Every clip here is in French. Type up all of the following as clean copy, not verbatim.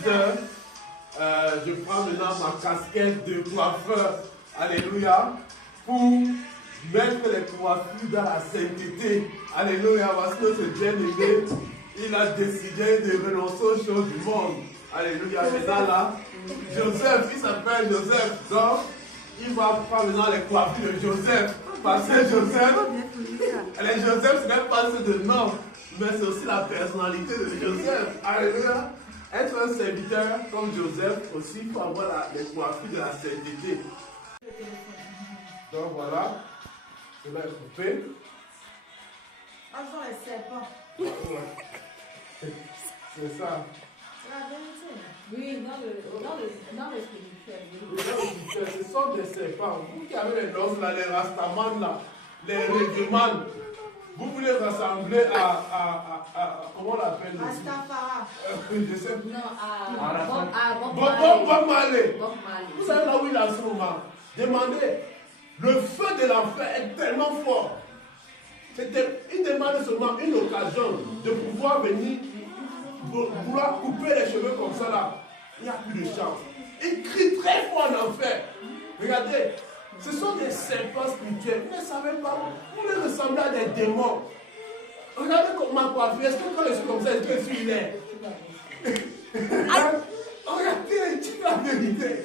serviteur, je prends maintenant ma casquette de coiffeur, alléluia, pour mettre les coiffures dans la sainteté. Alléluia, parce que ce bien-aimé, il a décidé de renoncer aux choses du monde. Alléluia, maintenant là, Joseph, il s'appelle Joseph, donc il va prendre maintenant les coiffures de Joseph. Parce que Joseph, les Joseph, ce n'est pas ceux de nom, mais c'est aussi la personnalité de Joseph. Alléluia. Être un serviteur comme Joseph aussi, il faut avoir les coiffures de la sainteté. Donc voilà, je vais couper. Ah, ça, les serpents. C'est ça. C'est la vérité. Oui, dans le spirituel. Ce sont des serpents. Vous qui avez les noces là, les rastamans là, les régimans, vous voulez rassembler à comment on l'appelle aussi? Rastafara. Je sais. Non, Bob Marley. Bob Marley. Vous savez là où il est en ce moment? Demandez. Le feu de l'enfer est tellement fort. Il demande seulement une occasion de pouvoir venir, vouloir couper les cheveux comme ça là. Il n'y a plus de chance. Il crie très fort en enfer. Regardez, ce sont des serpents spirituels. Vous ne savez pas, vous les ressemblez à des démons. Regardez ma coiffure. Est-ce que quand je suis comme ça, est-ce que je suis laid? Regardez, dis la vérité.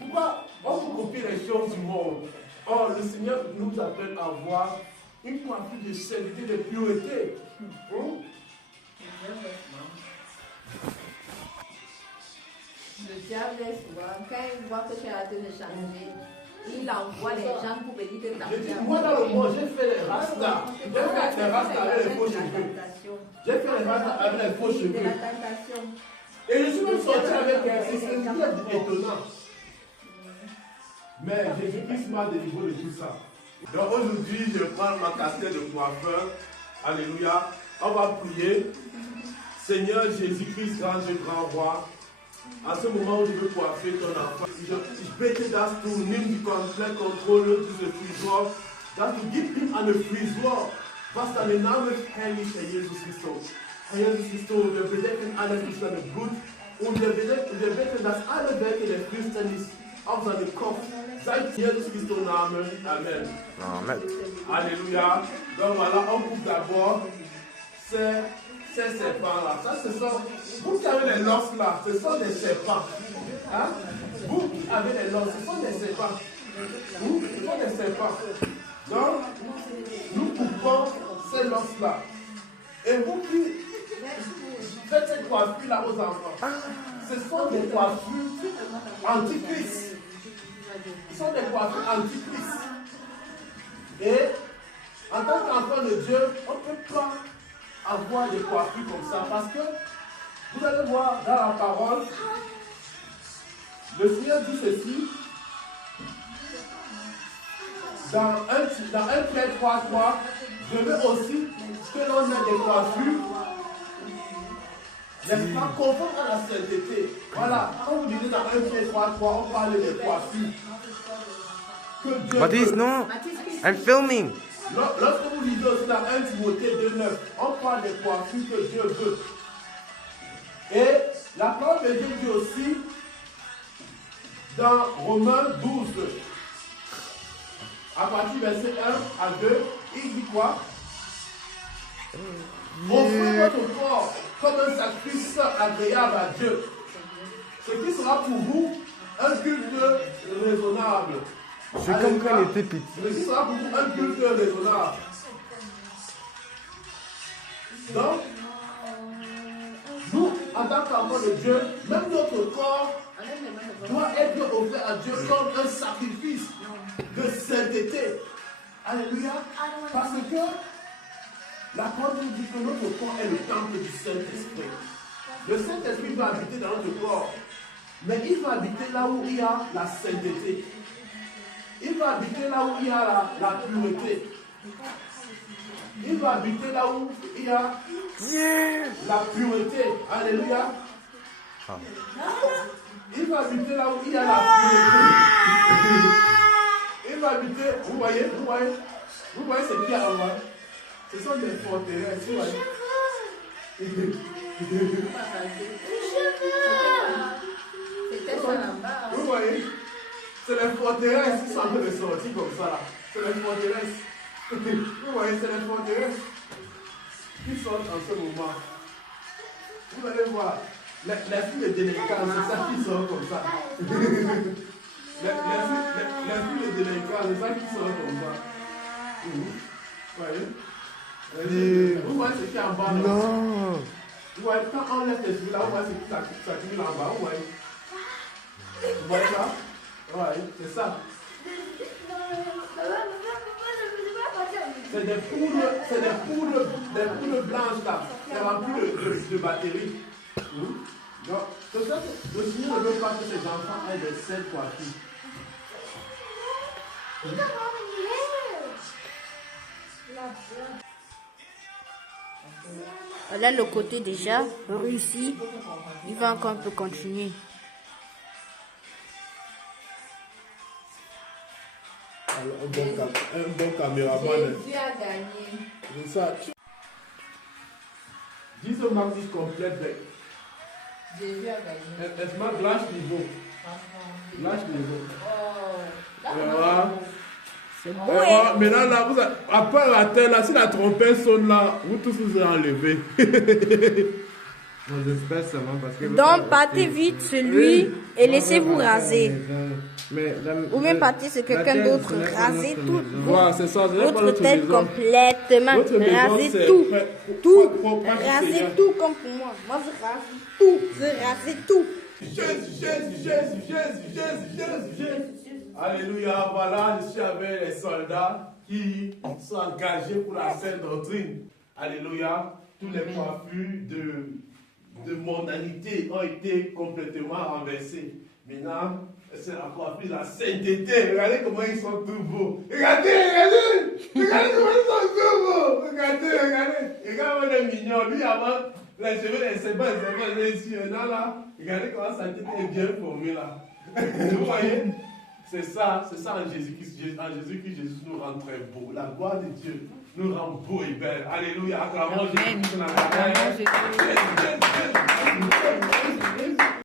Pourquoi on vous copie les choses du monde? Or, le Seigneur nous appelle à avoir une coiffure de sainteté, de pureté. Le diable est souvent, quand il voit que tu as hâte de changer, il envoie les gens pour venir te tenter. Moi, dans le monde, j'ai fait les rastas. J'ai fait les rastas avec les faux cheveux. J'ai fait les rastas avec les faux cheveux. Et je suis même sorti avec un système étonnant. Mais Jésus-Christ m'a délivré de tout ça. Donc aujourd'hui, je prends ma casquette de coiffeur. Alléluia. On va prier. Seigneur Jésus-Christ, grand Dieu, grand roi. À ce moment où je veux coiffer ton enfant, ich bete, dass du nimm die komplette Kontrolle dieser Frisur, dass du gib ihm eine Frisur, was deinen Namen herrlich, Herr Jesus Christus. Herr Jesus Christus, wir bedecken alle durch dein Blut und wir beten, dass alle Werke der Finsternis auf seinen Kopf, seit Jesus Christus Namen, Amen. Amen. Alléluia. Donc voilà, on coupe d'abord ces serpents-là. Ça, ce sont, vous qui avez les lances là, ce sont des serpents. Hein? Vous qui avez les lances, ce sont des serpents. Vous, ce sont des serpents. Donc, nous coupons ces lances-là. Et vous qui faites cette coiffure-là aux enfants, ce sont des coiffures antichrist. Ce sont des coiffures antichrist. Et en tant qu'enfant de Dieu, on ne peut pas avoir des coiffures comme ça, parce que vous allez voir dans la parole, le Seigneur dit ceci, dans 1 Pierre 3:3, je veux aussi que l'on ait des coiffures, n'est-ce pas, conformes à la sainteté. Voilà, quand vous lisez dans 1 Pierre 3:3, on parle des coiffures que Dieu Mathis, veut. non. I'm filming. Lorsque vous lisez aussi dans 1 Timothée 2:9, on parle des coiffures que Dieu veut. Et la parole de Dieu dit aussi dans Romains 12, à partir du verset 1 à 2, il dit quoi? Offrez votre corps comme un sacrifice agréable à Dieu, ce qui sera pour vous un culte raisonnable. C'est comme quand il était petit. Ce qui sera pour vous un culte raisonnable. Donc, nous, en tant qu'enfants de Dieu, même notre corps doit être offert à Dieu comme un sacrifice de sainteté. Alléluia. Parce que la parole nous dit que notre corps est le temple du Saint-Esprit. Le Saint-Esprit va habiter dans notre corps. Mais il va habiter là où il y a la sainteté. Il va habiter là où il y a la pureté. Il va habiter là où il y a la pureté. Alléluia. Il va habiter là où il y a la pureté. Il va habiter, vous voyez ce qu'il y a en bas. Ce sont des forteresses, vous voyez. forteresses qui sont en train de sortir comme ça là. C'est les forteresses. Vous voyez, c'est les forteresses qui sortent en ce moment. Vous allez voir, les filles de délinquance, c'est ça qui sort comme ça. les filles de délinquance, c'est ça qui sort comme ça. Vous voyez? Vous voyez ce qui est en bas là? Non. Vous voyez, quand on laisse les filles là, vous voyez ce qui s'accumule en bas. Vous voyez? Vous voyez ça? Oui, c'est ça. C'est des poudres blanches là. C'est rempli de batteries. Donc, le Seigneur ne veut pas que ses enfants aient des selles coiffures. Là, le côté déjà réussi. Il va encore un peu continuer. Alors, un bon caméraman. Jésus a gagné. C'est ça. Dis au Marcus complète. Jésus a gagné. Est-ce que lâche niveau? Lâche niveau. C'est beau. Maintenant, là, après la terre, là, si la trompette sonne là, vous tous vous êtes enlevés. Bon, j'espère seulement parce que... Donc, partez vite sur lui et laissez-vous raser. Ou même partez sur quelqu'un d'autre, raser toute Voilà, c'est ça. votre tête complètement. Votre maison, Raser c'est tout. prêt Tout. pour Raser Seigneur. tout comme pour moi. Moi, je rase tout. Je rase tout. Jésus. Alléluia, voilà, je suis avec les soldats qui sont engagés pour la sainte doctrine. Alléluia, toutes les coiffures de mondanité ont été complètement renversées. Maintenant, c'est la coiffure de la sainteté. Regardez comment ils sont tout beaux. Regardez comment ils sont tout beaux. Regardez. Regardez, on est mignon. Lui, avant, les cheveux, c'est pas les yeux. Là, regardez comment sa tête est bien formée là. Vous voyez? C'est ça en Jésus-Christ. En Jésus-Christ, Jésus nous rend très beaux. La gloire de Dieu nous rend beaux et belles. Alléluia. Acclamons Jésus-Christ.